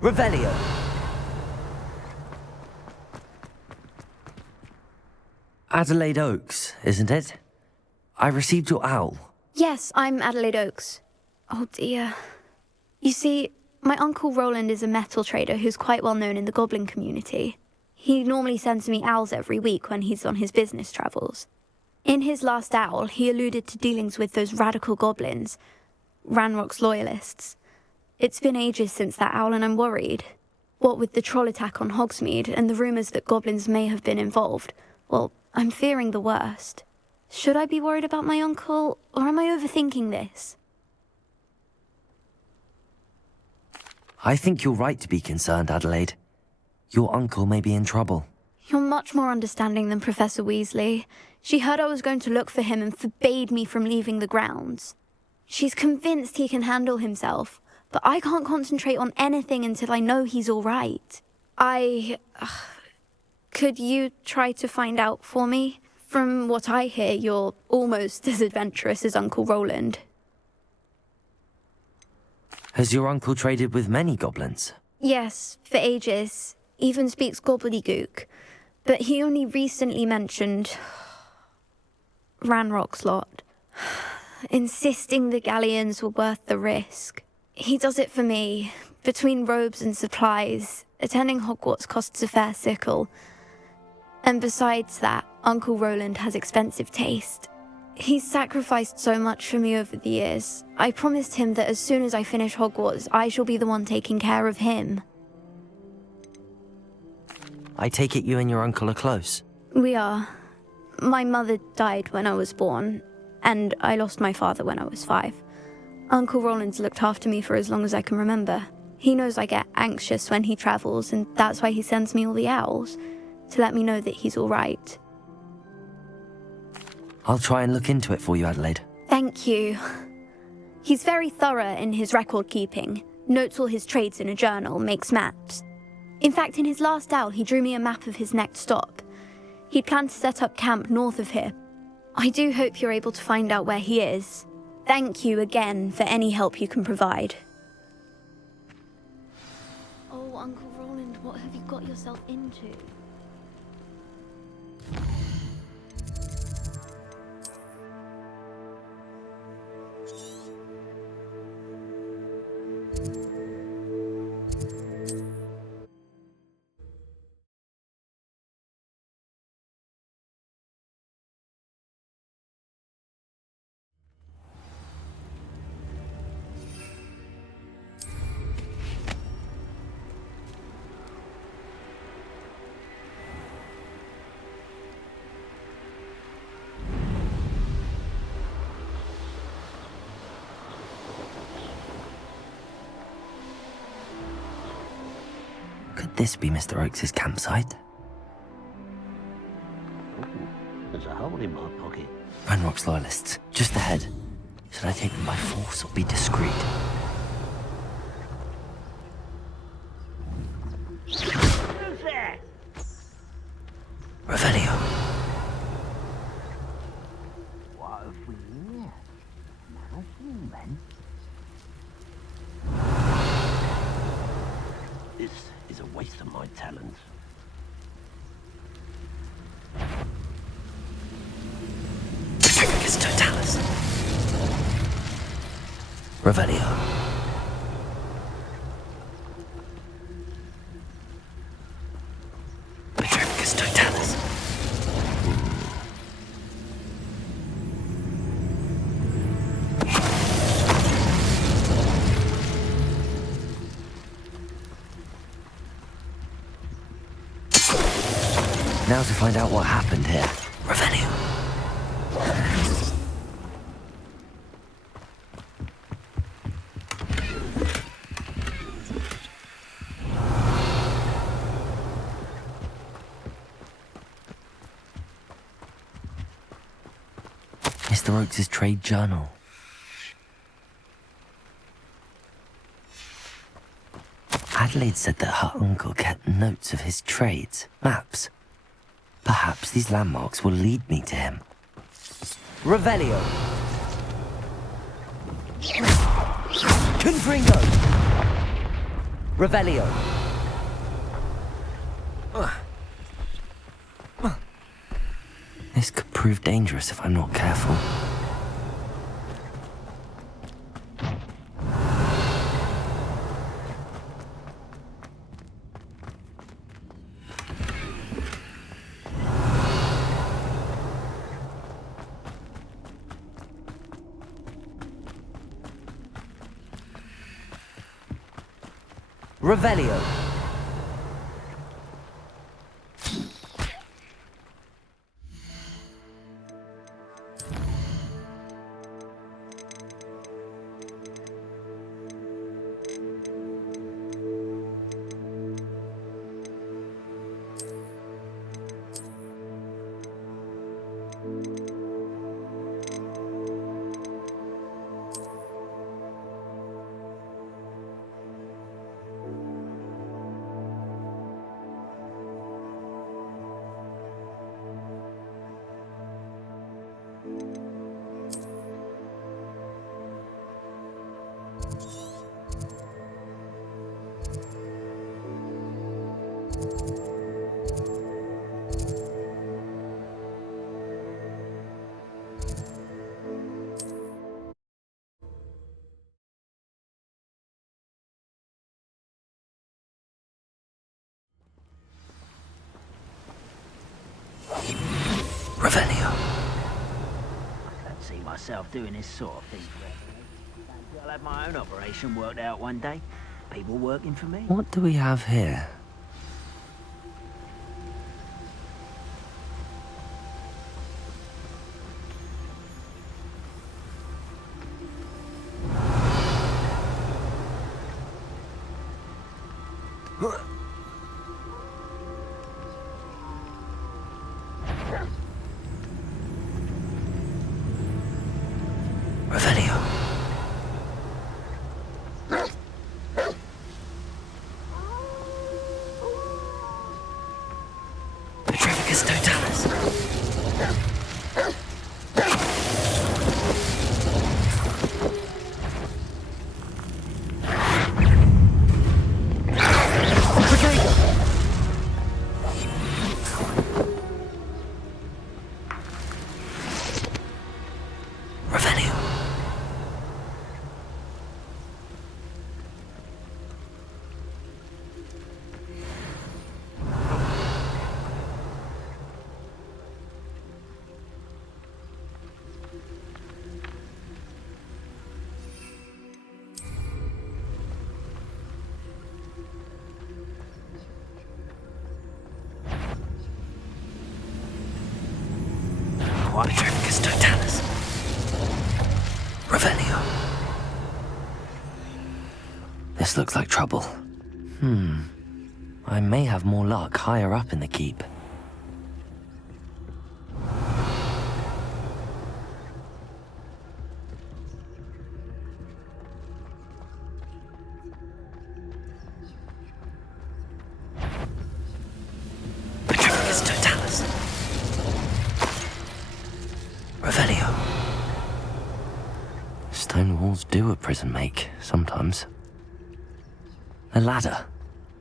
Revelio. Adelaide Oaks, isn't it? I received your owl. Yes, I'm Adelaide Oaks. Oh dear. You see, my Uncle Roland is a metal trader who's quite well known in the goblin community. He normally sends me owls every week when he's on his business travels. In his last owl, he alluded to dealings with those radical goblins, Ranrock's loyalists. It's been ages since that owl and I'm worried. What with the troll attack on Hogsmeade and the rumours that goblins may have been involved, well, I'm fearing the worst. Should I be worried about my uncle, or am I overthinking this? I think you're right to be concerned, Adelaide. Your uncle may be in trouble. You're much more understanding than Professor Weasley. She heard I was going to look for him and forbade me from leaving the grounds. She's convinced he can handle himself, but I can't concentrate on anything until I know he's all right. Could you try to find out for me? From what I hear, you're almost as adventurous as Uncle Roland. Has your uncle traded with many goblins? Yes, for ages. Even speaks gobbledygook. But he only recently mentioned Ranrock's lot, insisting the galleons were worth the risk. He does it for me. Between robes and supplies, attending Hogwarts costs a fair sickle. And besides that, Uncle Roland has expensive taste. He's sacrificed so much for me over the years. I promised him that as soon as I finish Hogwarts, I shall be the one taking care of him. I take it you and your uncle are close? We are. My mother died when I was born, and I lost my father when I was 5. Uncle Roland's looked after me for as long as I can remember. He knows I get anxious when he travels, and that's why he sends me all the owls, to let me know that he's all right. I'll try and look into it for you, Adelaide. Thank you. He's very thorough in his record keeping, notes all his trades in a journal, makes maps. In fact, in his last owl, he drew me a map of his next stop. He'd planned to set up camp north of here. I do hope you're able to find out where he is. Thank you again for any help you can provide. Oh, Uncle Roland, what have you got yourself into? Could this be Mr. Oakes' campsite? There's a hole in my pocket. Ranrock's loyalists, just ahead. Should I take them by force or be discreet? Who's there? Revelio. What have we here? Another human? This is a waste of my talent. Tricus totalis. Revelio. Tricus totalis. Now to find out what happened here. Revelio. Mr. Oakes' trade journal. Adelaide said that her uncle kept notes of his trades, maps. Perhaps these landmarks will lead me to him. Revelio. Confringo. Revelio. This could prove dangerous if I'm not careful. Revelio. Revelio. I don't see myself doing this sort of thing forever. I'll have my own operation worked out one day. People working for me. What do we have here? Revelio. Petrificus totalis. Revelio. Petrificus totalis. Revelio. This looks like trouble. I may have more luck higher up in the keep. Petrificus totalis. Revelio. Stone walls do a prison make, sometimes. A ladder.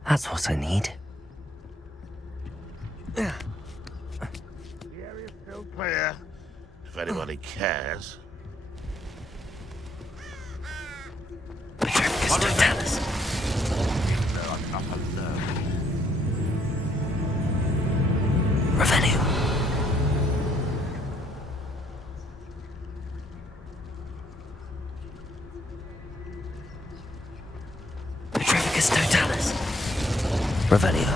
That's what I need. The area's still clear, if anybody cares. Petrificus totalis. Revelio. Petrificus totalis. Revelio.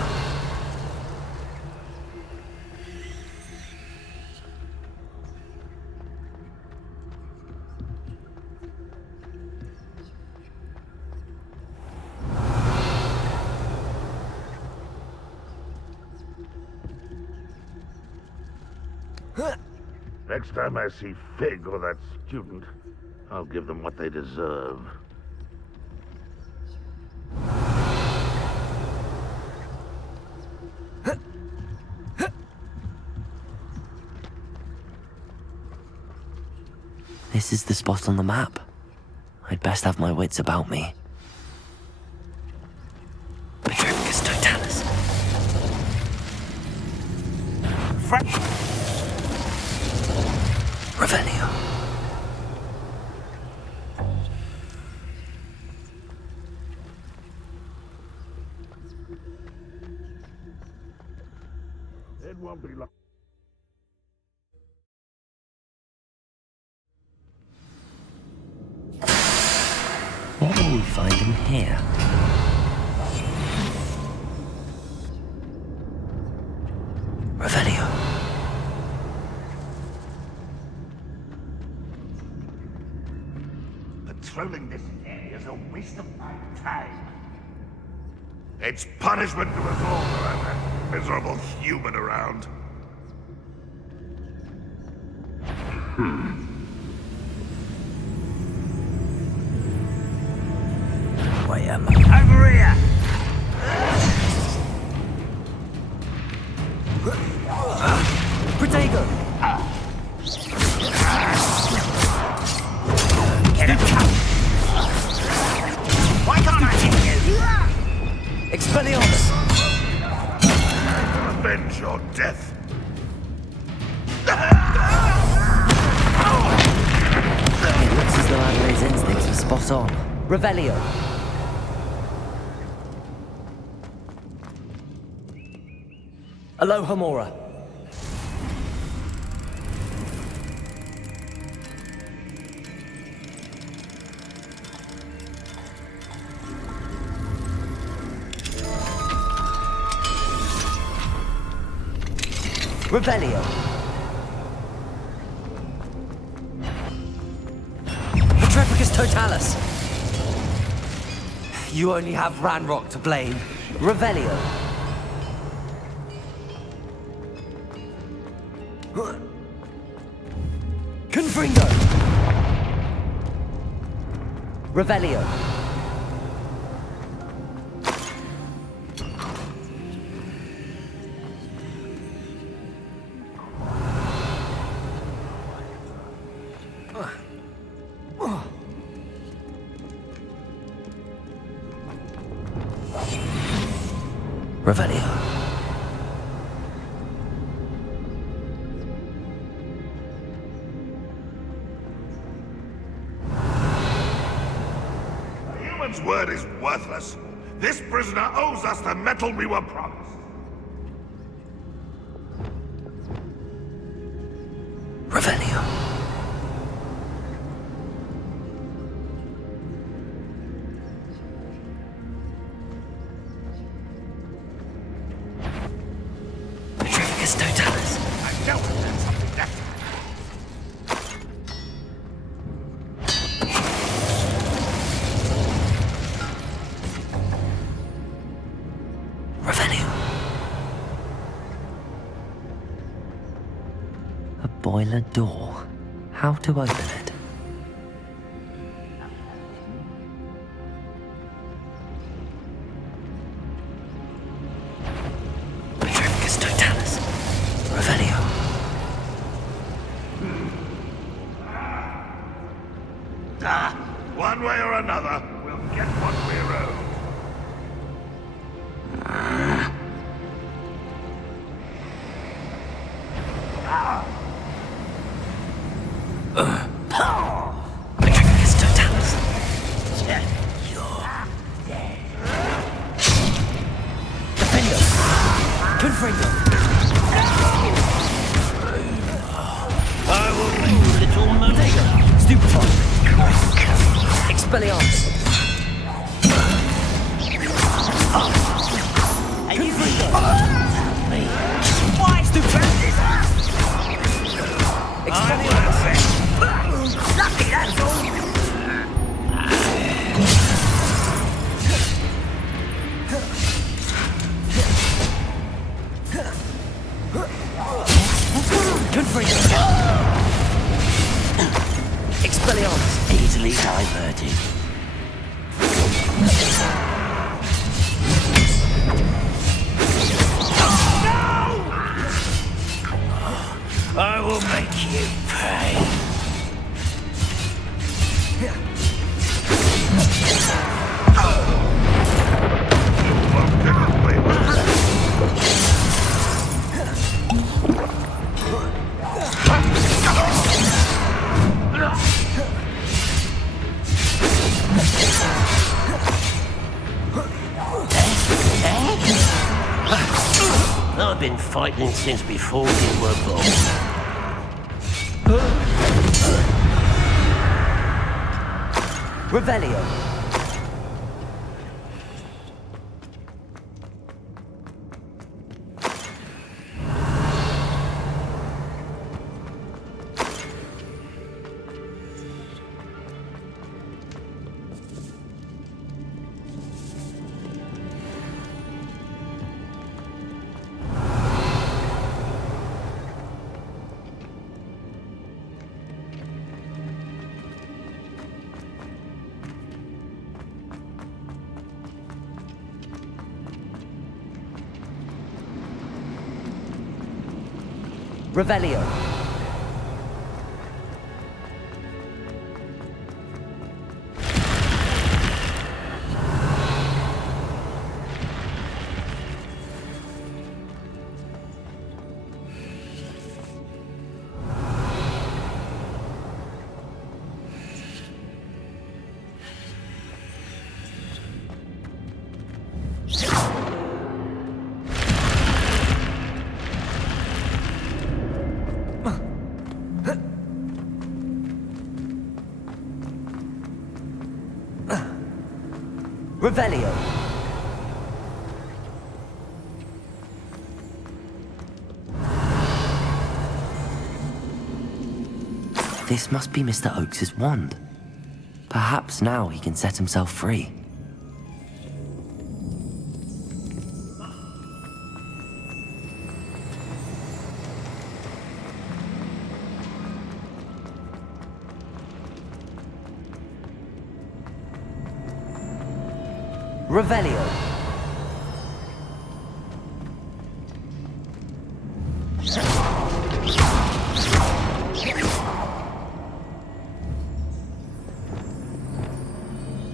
Next time I see Fig or that student, I'll give them what they deserve. This is the spot on the map. I'd best have my wits about me. Revelio. It won't be long. What will we find in here? Revelio. Patrolling this area is a waste of my time. It's punishment to us all to have that miserable human around. Wait a Over here! Protego! Get him! Why can't I hit you? Expelliarmus! Avenge your death. It looks as though Adelaide's instincts were spot on. Revelio! Aloha Mora. Revelio. Petrepicus Totalis. You only have Ranrock to blame. Revelio. Confringo. Revelio. Revelio. A human's word is worthless. This prisoner owes us the metal we were promised. Revelio. Petrificus Totalis. I know there's something left. Revelio. A boiler door. How to open it? Petrificus Totalis. Revelio. One way or another, we'll get what we're owed. Petrificus Totalis. Defendo. Confringo. I will make little Protego. Stupefy. Expelliarmus. Confringo. Why stupendous? Expelliarmus. Lucky, that's all. Confringo. Expelliarmus. Easily diverted. I will make you pay. You won't get away with that. been fighting since before you were born. Revelio. Revelio. Revelio. This must be Mr. Oakes's wand. Perhaps now he can set himself free. Revelio.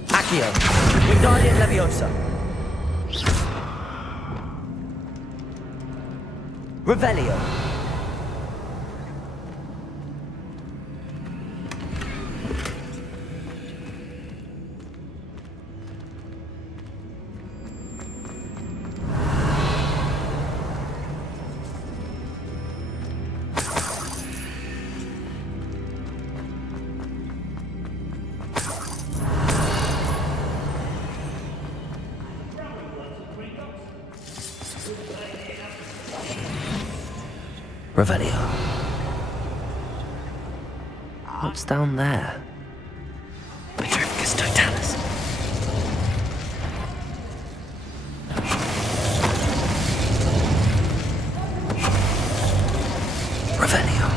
Accio. Wingardium Leviosa. Revelio. Revelio. What's down there? Petrificus Totalis. Revelio.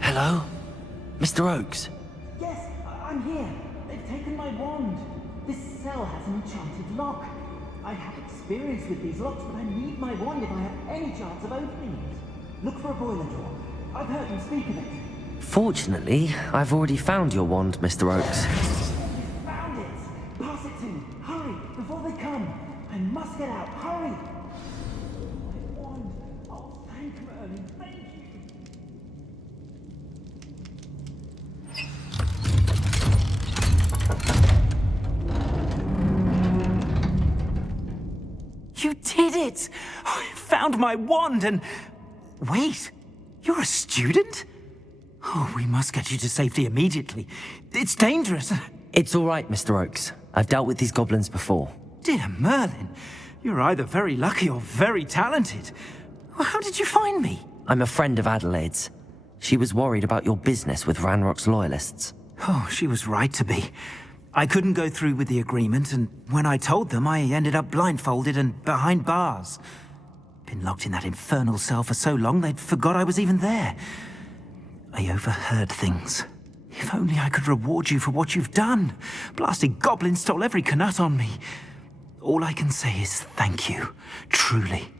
Hello? Mr. Oakes? Yes, I'm here. They've taken my wand. This cell has an enchanted lock. I have experience with these locks, but I need my wand if I have any chance of opening it. Look for a boiler door. I've heard them speak of it. Fortunately, I've already found your wand, Mr. Oakes. Found it! Pass it to me. Hurry, before they come. I must get out. Hurry! My wand. Oh, thank Merlin. Thank you. You did it! I found my wand and... Wait, you're a student? Oh, we must get you to safety immediately. It's dangerous. It's all right, Mr. Oakes. I've dealt with these goblins before. Dear Merlin, you're either very lucky or very talented. How did you find me? I'm a friend of Adelaide's. She was worried about your business with Ranrock's loyalists. Oh, she was right to be. I couldn't go through with the agreement, and when I told them, I ended up blindfolded and behind bars. Been locked in that infernal cell for so long, they'd forgot I was even there. I overheard things. If only I could reward you for what you've done. Blasted goblins stole every Knut on me. All I can say is thank you, truly.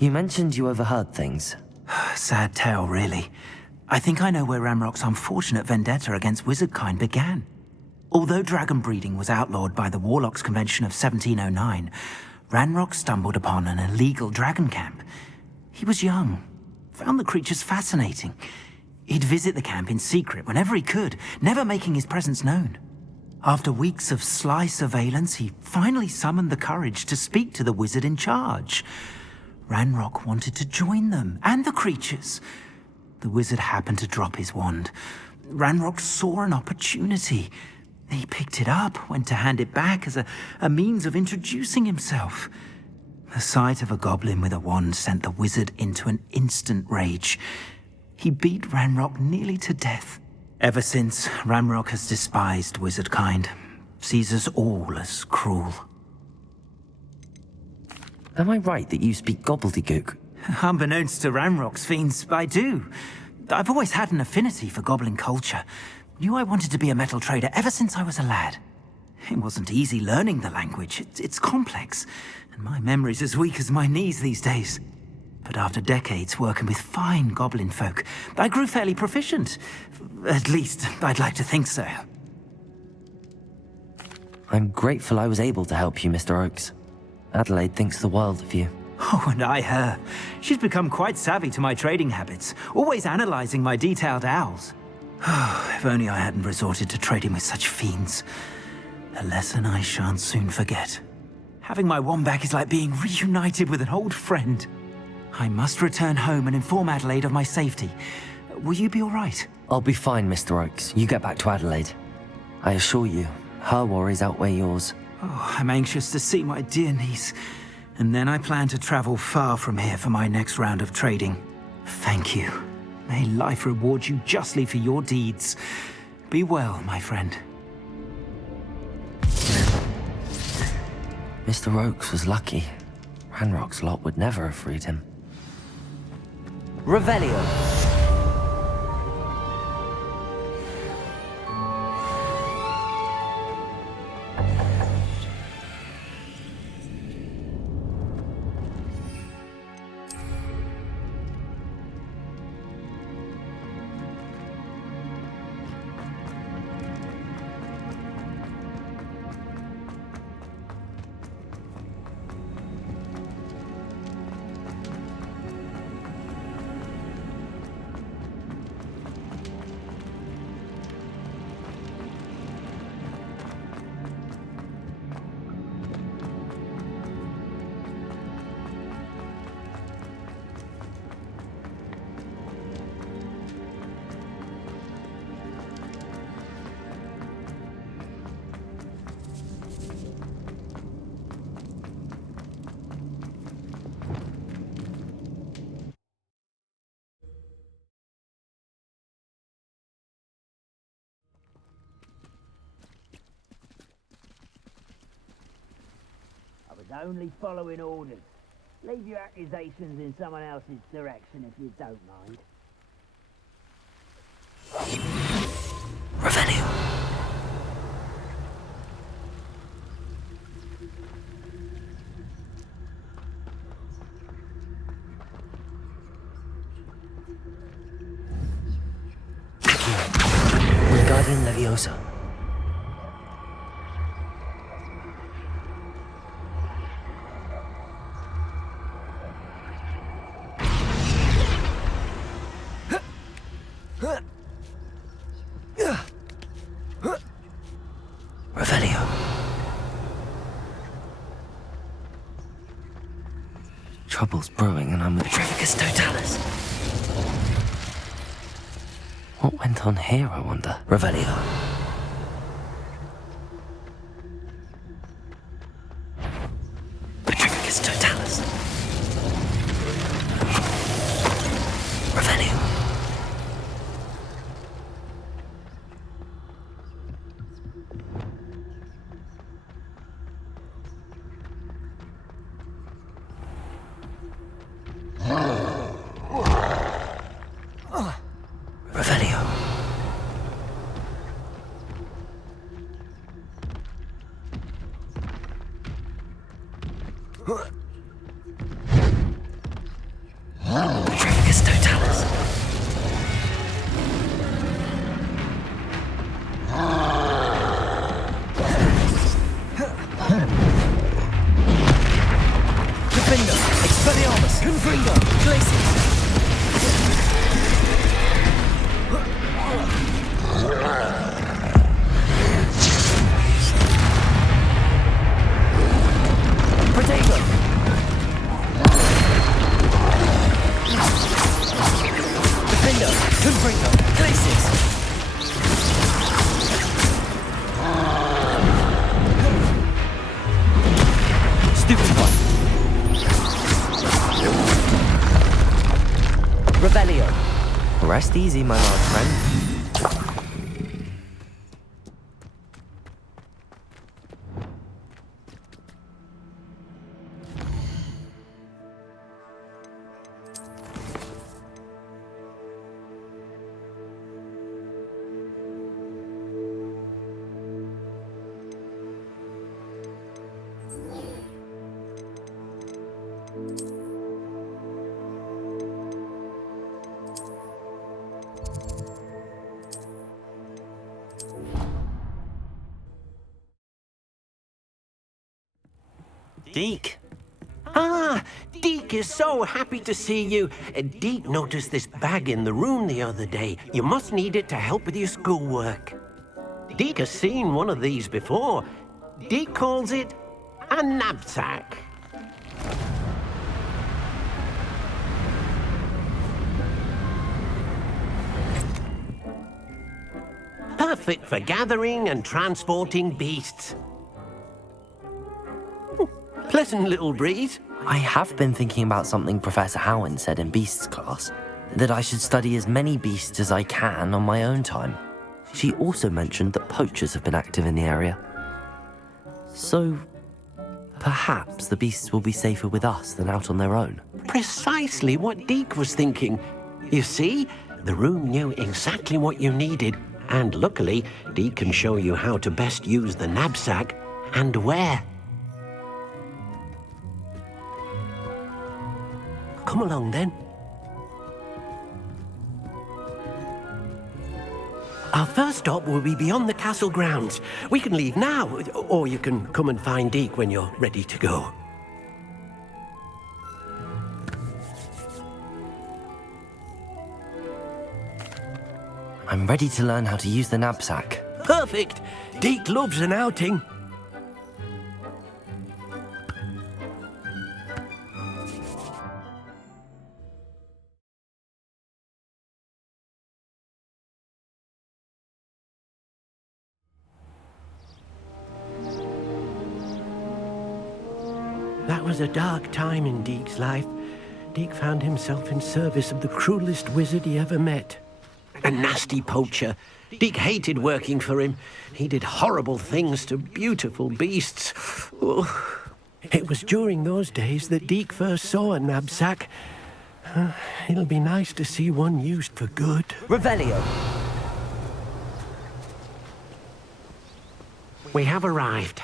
You mentioned you overheard things. Sad tale, really. I think I know where Ramrock's unfortunate vendetta against wizardkind began. Although dragon breeding was outlawed by the Warlocks Convention of 1709, Ranrock stumbled upon an illegal dragon camp. He was young, found the creatures fascinating. He'd visit the camp in secret whenever he could, never making his presence known. After weeks of sly surveillance, he finally summoned the courage to speak to the wizard in charge. Ranrock wanted to join them, and the creatures. The wizard happened to drop his wand. Ranrock saw an opportunity. He picked it up, went to hand it back as a means of introducing himself. The sight of a goblin with a wand sent the wizard into an instant rage. He beat Ranrock nearly to death. Ever since, Ranrock has despised wizard kind, sees us all as cruel. Am I right that you speak gobbledygook? Unbeknownst to Ranrock's fiends, I do. I've always had an affinity for goblin culture. Knew I wanted to be a metal trader ever since I was a lad. It wasn't easy learning the language. It's complex, and my memory's as weak as my knees these days. But after decades working with fine goblin folk, I grew fairly proficient. At least, I'd like to think so. I'm grateful I was able to help you, Mr. Oakes. Adelaide thinks the world of you. Oh, and I her. She's become quite savvy to my trading habits, always analyzing my detailed owls. If only I hadn't resorted to trading with such fiends. A lesson I shan't soon forget. Having my wand back is like being reunited with an old friend. I must return home and inform Adelaide of my safety. Will you be all right? I'll be fine, Mr. Oakes. You get back to Adelaide. I assure you, her worries outweigh yours. Oh, I'm anxious to see my dear niece. And then I plan to travel far from here for my next round of trading. Thank you. May life reward you justly for your deeds. Be well, my friend. Mr. Oakes was lucky. Ranrock's lot would never have freed him. Revelio! Only following orders. Leave your accusations in someone else's direction if you don't mind. Revelio! Wingardium Leviosa. Revelio. Trouble's brewing and I'm with Trevicus Totalis. What went on here, I wonder? Revelio. Petrificus Totalis. Revelio. Revelio. Trevicus Totalis. Expelliarmus! Confringo! Glacius! Protego! Defender! Confringo! Glacius! Stupid one! Revelio! Rest easy, my large friend. Deke! Ah, Deke is so happy to see you. Deke noticed this bag in the room the other day. You must need it to help with your schoolwork. Deke has seen one of these before. Deke calls it a knapsack. Perfect for gathering and transporting beasts. Pleasant little breeze. I have been thinking about something Professor Howard said in Beasts class, that I should study as many beasts as I can on my own time. She also mentioned that poachers have been active in the area. So, perhaps the beasts will be safer with us than out on their own. Precisely what Deke was thinking. You see, the room knew exactly what you needed, and luckily, Deke can show you how to best use the knapsack and where. Come along then. Our first stop will be beyond the castle grounds. We can leave now, or you can come and find Deke when you're ready to go. I'm ready to learn how to use the knapsack. Perfect! Deke loves an outing. That was a dark time in Deke's life. Deke found himself in service of the cruelest wizard he ever met. A nasty poacher. Deke hated working for him. He did horrible things to beautiful beasts. Oh. It was during those days that Deke first saw a knapsack. It'll be nice to see one used for good. Revelio! We have arrived.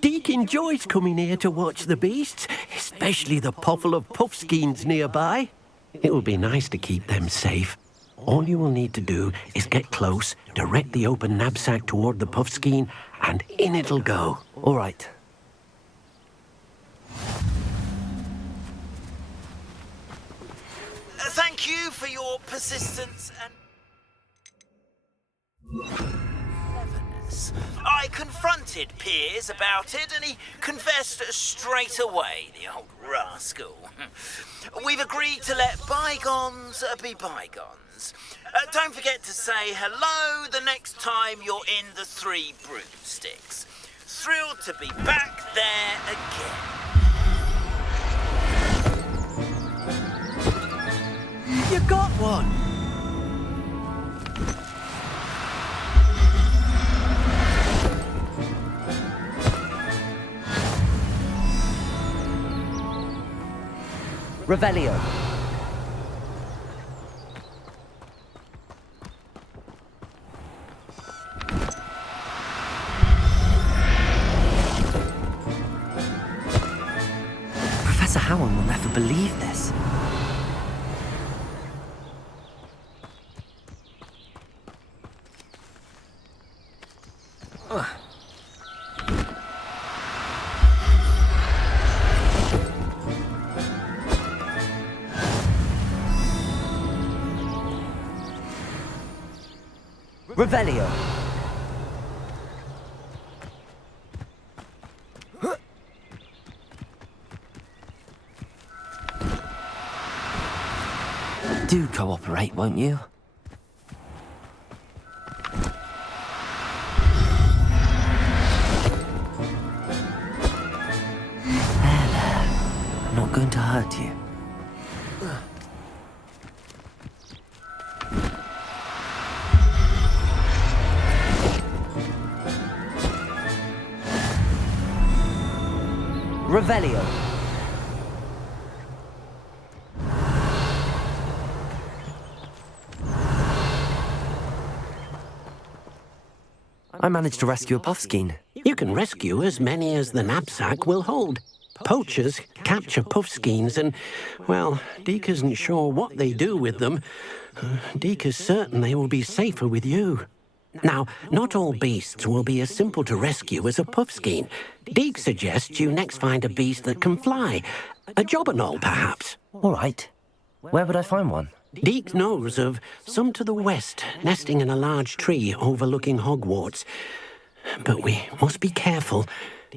Deke enjoys coming here to watch the beasts, especially the potful of puffskeins nearby. It will be nice to keep them safe. All you will need to do is get close, direct the open knapsack toward the puffskein, and in it'll go. All right. Thank you for your persistence and cleverness. I confronted Piers about it, and he confessed straight away, the old rascal. We've agreed to let bygones be bygones. Don't forget to say hello the next time you're in the Three Broomsticks. Thrilled to be back there again. You got one! Revelio! Professor Howard will never believe this. Revelio. Do cooperate, won't you? There. I'm not going to hurt you. Revelio. I managed to rescue a puffskein. You can rescue as many as the knapsack will hold. Poachers capture puffskeins and, well, Deke isn't sure what they do with them. Deke is certain they will be safer with you. Now, not all beasts will be as simple to rescue as a puffskein. Deke suggests you next find a beast that can fly. A jobberknoll, perhaps. All right. Where would I find one? Deke knows of some to the west, nesting in a large tree overlooking Hogwarts. But we must be careful.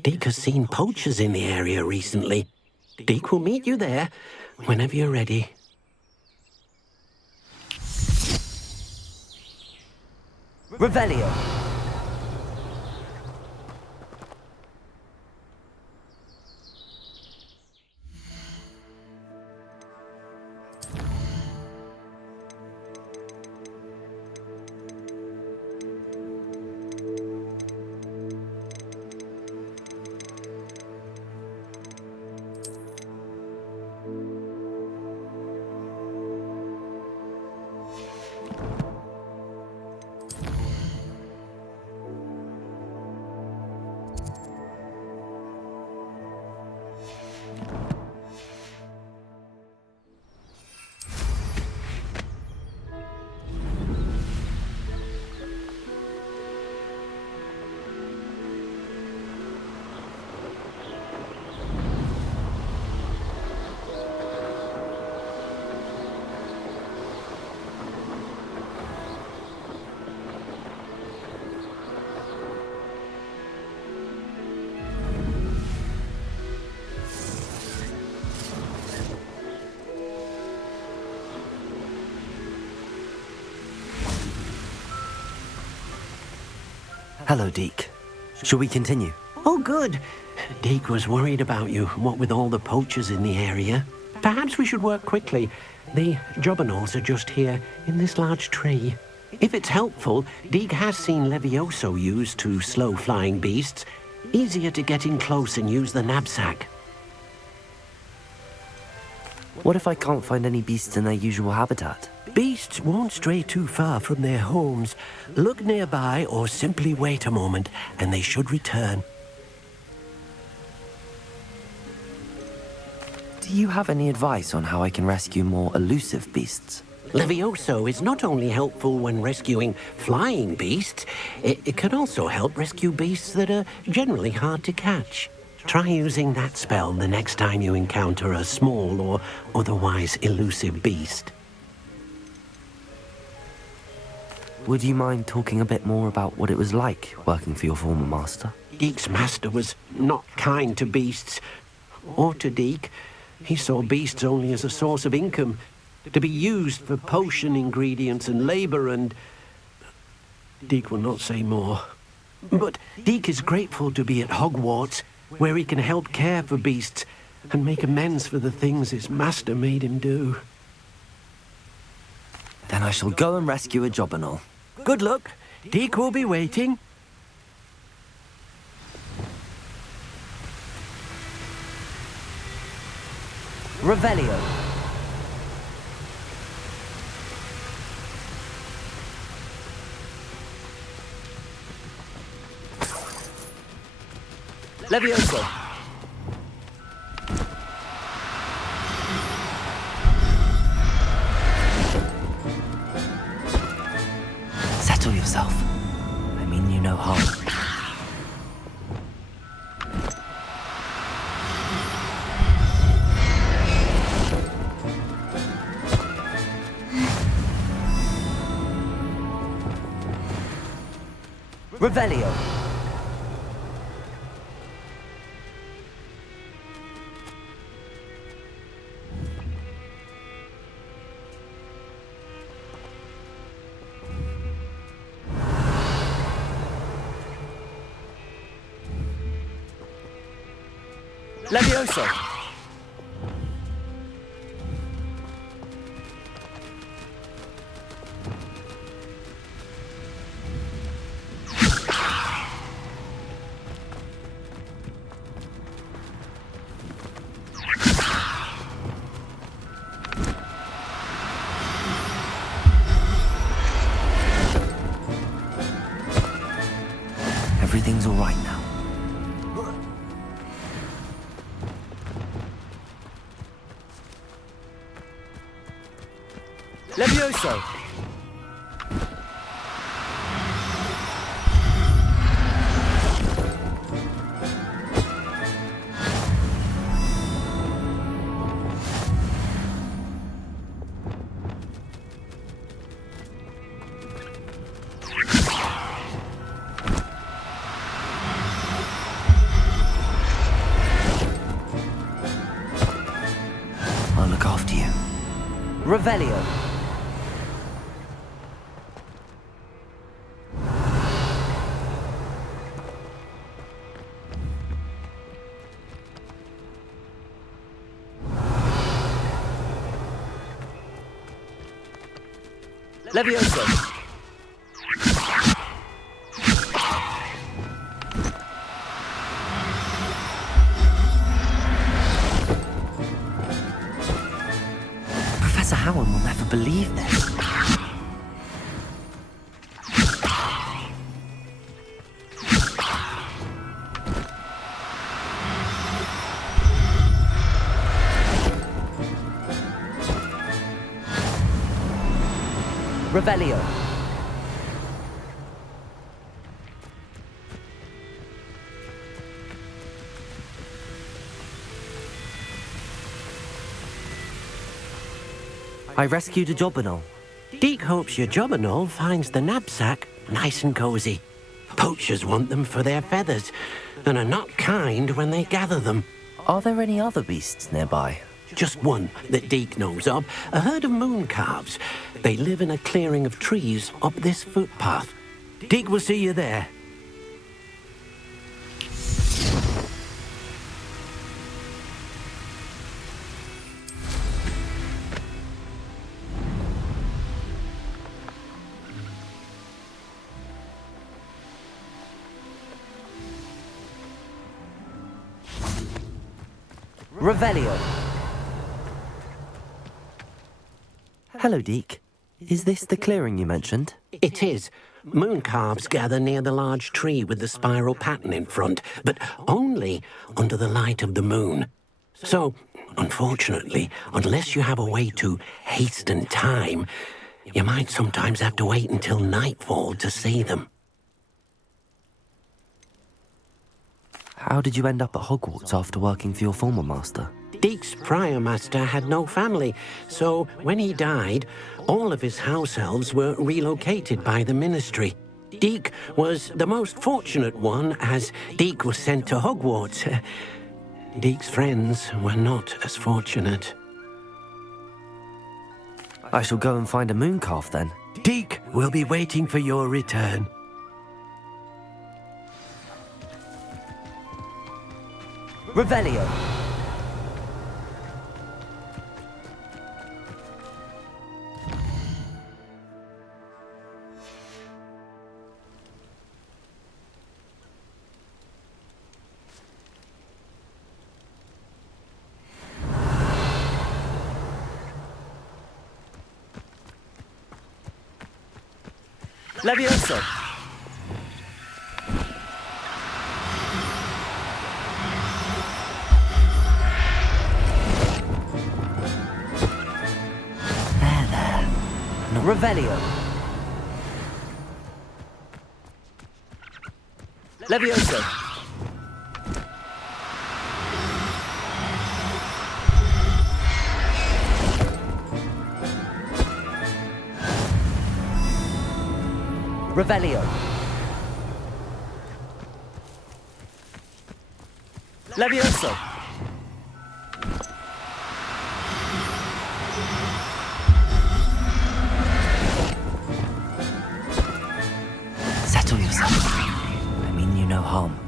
Deke has seen poachers in the area recently. Deke will meet you there whenever you're ready. Revelio. Hello, Deke. Shall we continue? Oh, good. Deke was worried about you, what with all the poachers in the area. Perhaps we should work quickly. The jobberknolls are just here, in this large tree. If it's helpful, Deke has seen Levioso used to slow flying beasts. Easier to get in close and use the knapsack. What if I can't find any beasts in their usual habitat? Beasts won't stray too far from their homes. Look nearby or simply wait a moment, and they should return. Do you have any advice on how I can rescue more elusive beasts? Levioso is not only helpful when rescuing flying beasts, it can also help rescue beasts that are generally hard to catch. Try using that spell the next time you encounter a small or otherwise elusive beast. Would you mind talking a bit more about what it was like working for your former master? Deke's master was not kind to beasts, or to Deke. He saw beasts only as a source of income, to be used for potion ingredients and labor, and Deke will not say more. But Deke is grateful to be at Hogwarts, where he can help care for beasts and make amends for the things his master made him do. Then I shall go and rescue a jobberknoll. Good luck. Deke will be waiting. Revelio. Levioso. Settle yourself. I mean you no harm. Revelio. Levioso. Everything's all right now. Levioso! I'll look after you. Revelio. Levioso. Professor Howard will never believe this. Revelio. I rescued a Jobberknoll. Deke hopes your Jobberknoll finds the knapsack nice and cozy. Poachers want them for their feathers, and are not kind when they gather them. Are there any other beasts nearby? Just one that Deke knows of, a herd of moon calves. They live in a clearing of trees up this footpath. Deke will see you there. Revelio. Hello, Deke. Is this the clearing you mentioned? It is. Moon calves gather near the large tree with the spiral pattern in front, but only under the light of the moon. So, unfortunately, unless you have a way to hasten time, you might sometimes have to wait until nightfall to see them. How did you end up at Hogwarts after working for your former master? Deke's prior master had no family, so when he died, all of his house elves were relocated by the ministry. Deke was the most fortunate one, as Deke was sent to Hogwarts. Deke's friends were not as fortunate. I shall go and find a moon calf then. Deke will be waiting for your return. Revelio. Levioso. There. Revelio. Levioso. Revelio. Levioso! Settle yourself. I mean you no harm.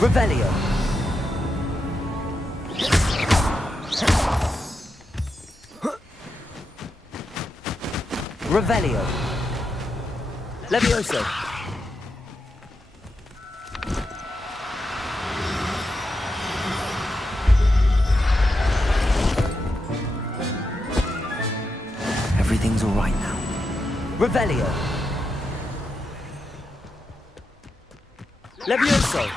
Revelio. Revelio. Levioso. Everything's all right now. Revelio. Levioso.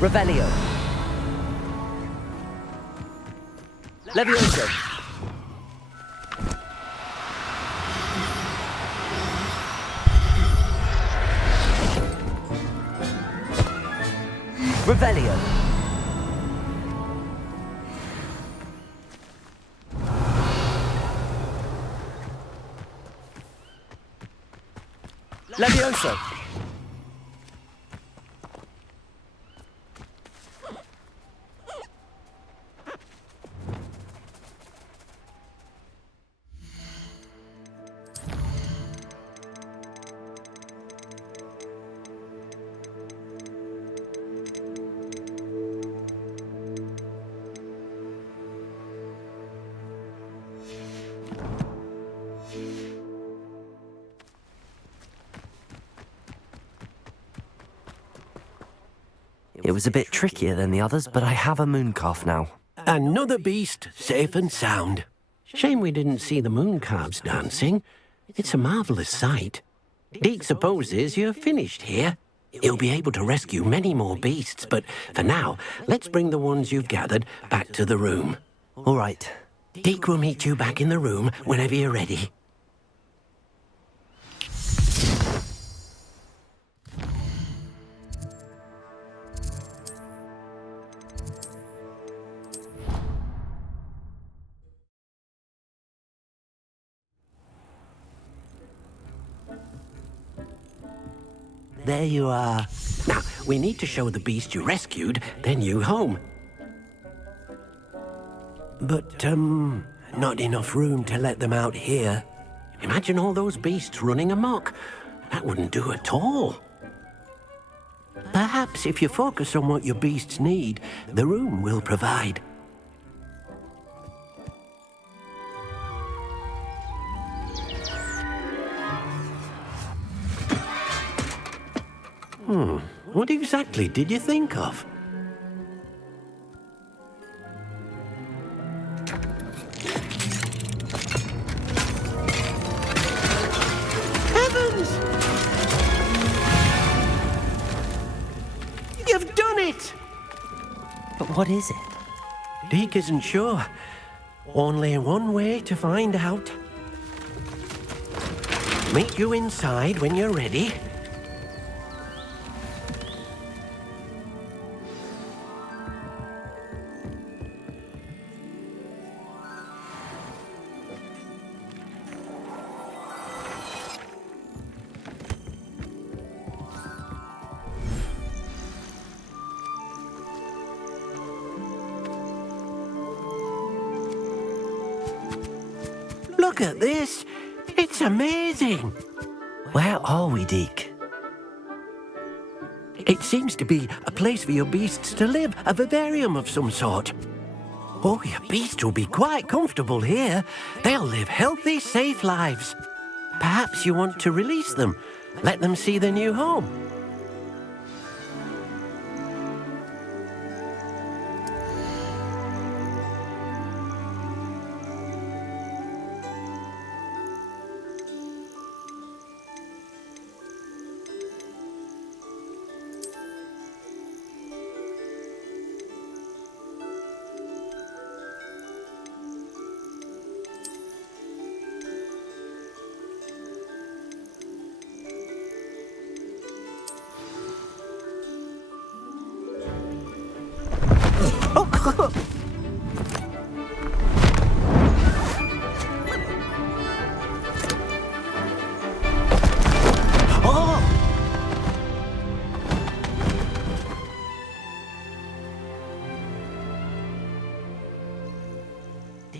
Revelio. Levioso. Revelio. Levioso. It was a bit trickier than the others, but I have a mooncalf now. Another beast, safe and sound. Shame we didn't see the mooncalves dancing. It's a marvellous sight. Deke supposes you're finished here. He'll be able to rescue many more beasts, but for now, let's bring the ones you've gathered back to the room. All right. Deke will meet you back in the room whenever you're ready. There you are. Now, we need to show the beast you rescued their new home. But, not enough room to let them out here. Imagine all those beasts running amok. That wouldn't do at all. Perhaps if you focus on what your beasts need, the room will provide. What exactly did you think of? Heavens! You've done it! But what is it? Deke isn't sure. Only one way to find out. Meet you inside when you're ready. Look at this! It's amazing! Where are we, Deke? It seems to be a place for your beasts to live, a vivarium of some sort. Oh, your beasts will be quite comfortable here. They'll live healthy, safe lives. Perhaps you want to release them, let them see their new home.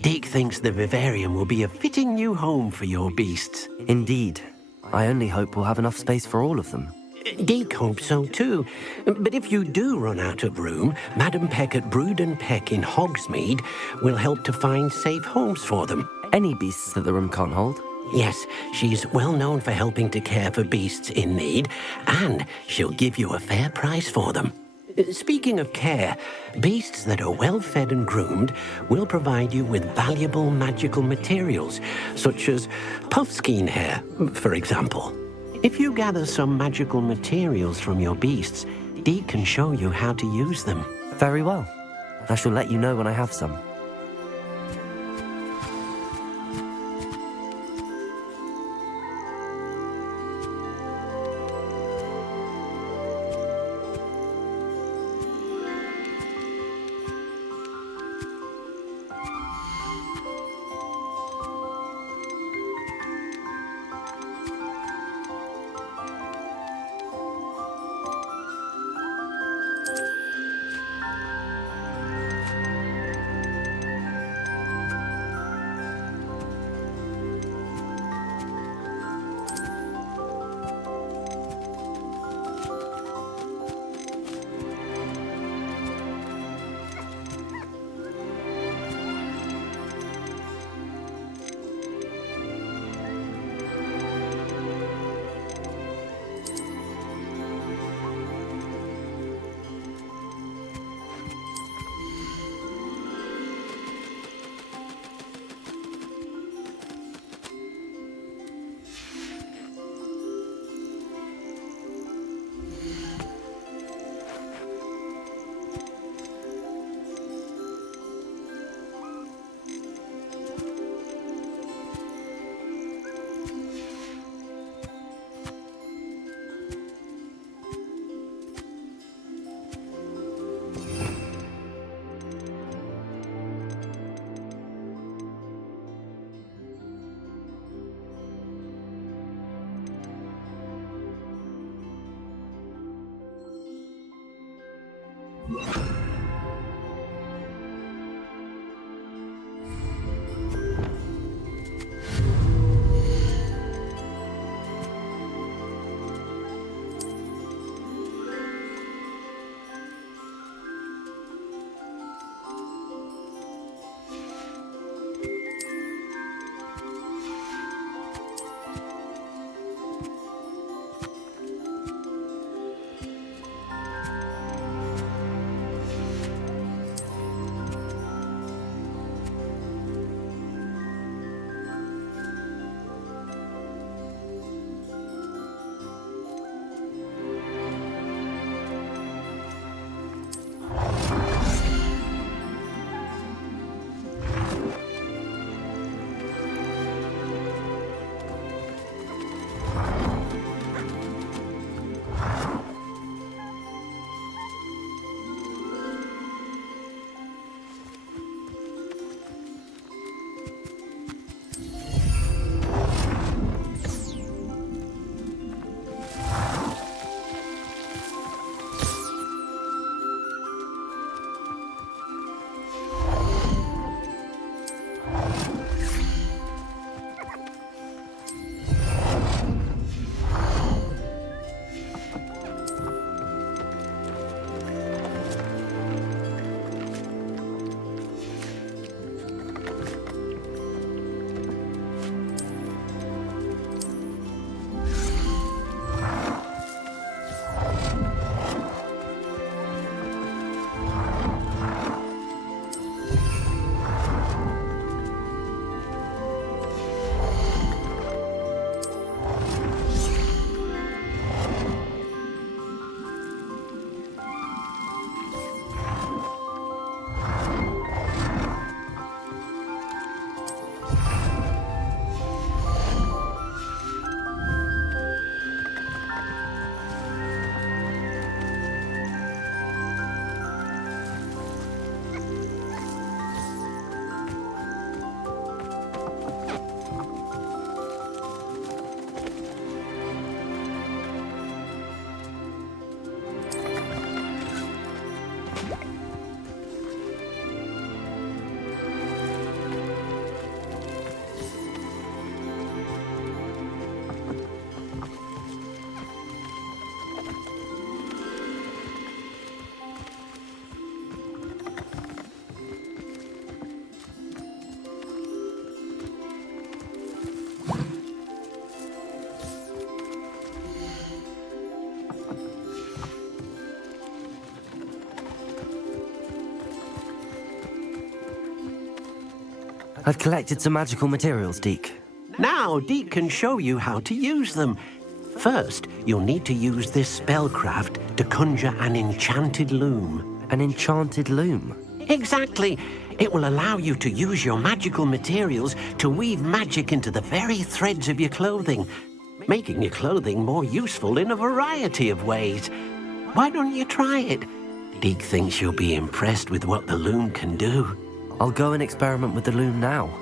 Deke thinks the vivarium will be a fitting new home for your beasts. Indeed. I only hope we'll have enough space for all of them. Deke hopes so too. But if you do run out of room, Madam Peck at Brood and Peck in Hogsmeade will help to find safe homes for them. Any beasts that the room can't hold? Yes, she's well known for helping to care for beasts in need, and she'll give you a fair price for them. Speaking of care, beasts that are well fed and groomed will provide you with valuable magical materials, such as puffskein hair, for example. If you gather some magical materials from your beasts, Deke can show you how to use them. Very well. I shall let you know when I have some. I've collected some magical materials, Deke. Now, Deke can show you how to use them. First, you'll need to use this spellcraft to conjure an enchanted loom. An enchanted loom? Exactly. It will allow you to use your magical materials to weave magic into the very threads of your clothing, making your clothing more useful in a variety of ways. Why don't you try it? Deke thinks you'll be impressed with what the loom can do. I'll go and experiment with the loom now.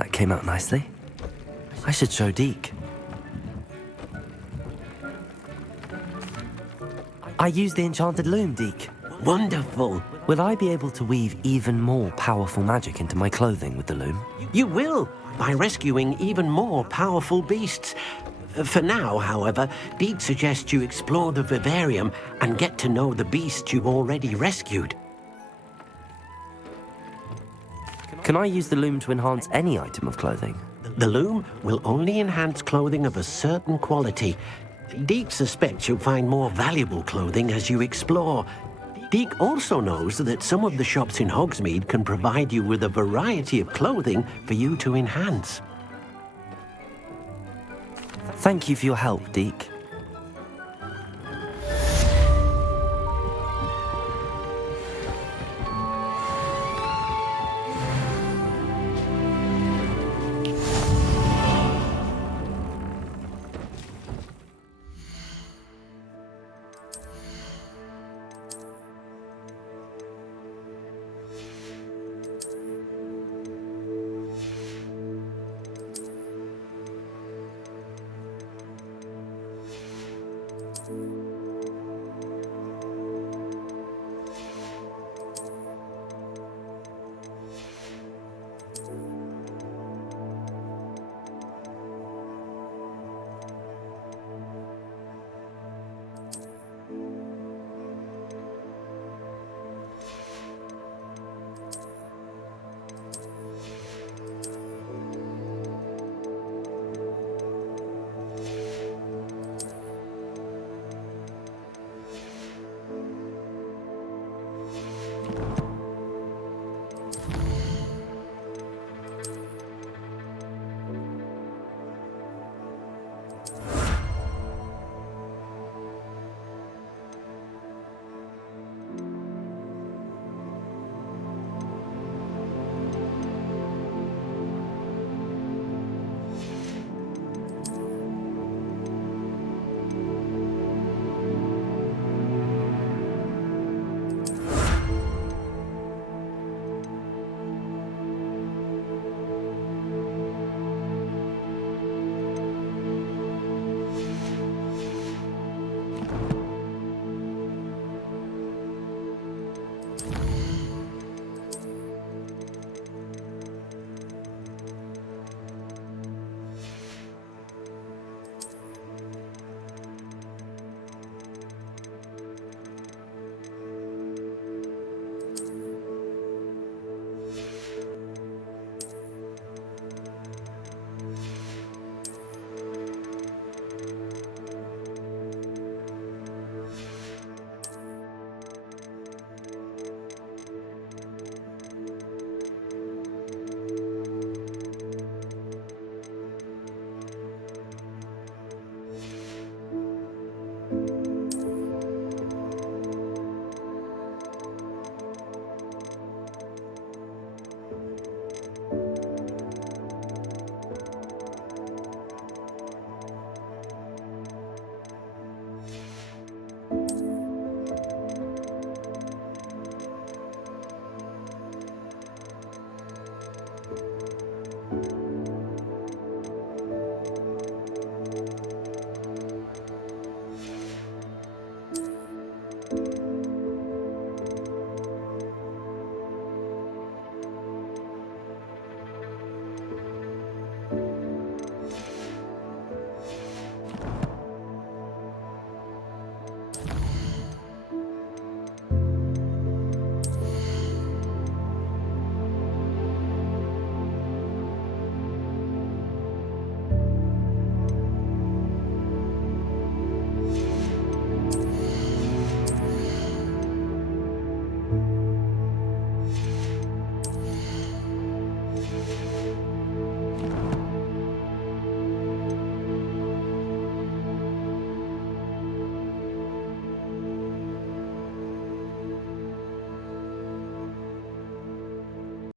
That came out nicely. I should show Deke. I used the enchanted loom, Deke. Wonderful. Will I be able to weave even more powerful magic into my clothing with the loom? You will, by rescuing even more powerful beasts. For now, however, Deke suggests you explore the vivarium and get to know the beasts you've already rescued. Can I use the loom to enhance any item of clothing? The loom will only enhance clothing of a certain quality. Deke suspects you'll find more valuable clothing as you explore. Deke also knows that some of the shops in Hogsmeade can provide you with a variety of clothing for you to enhance. Thank you for your help, Deke.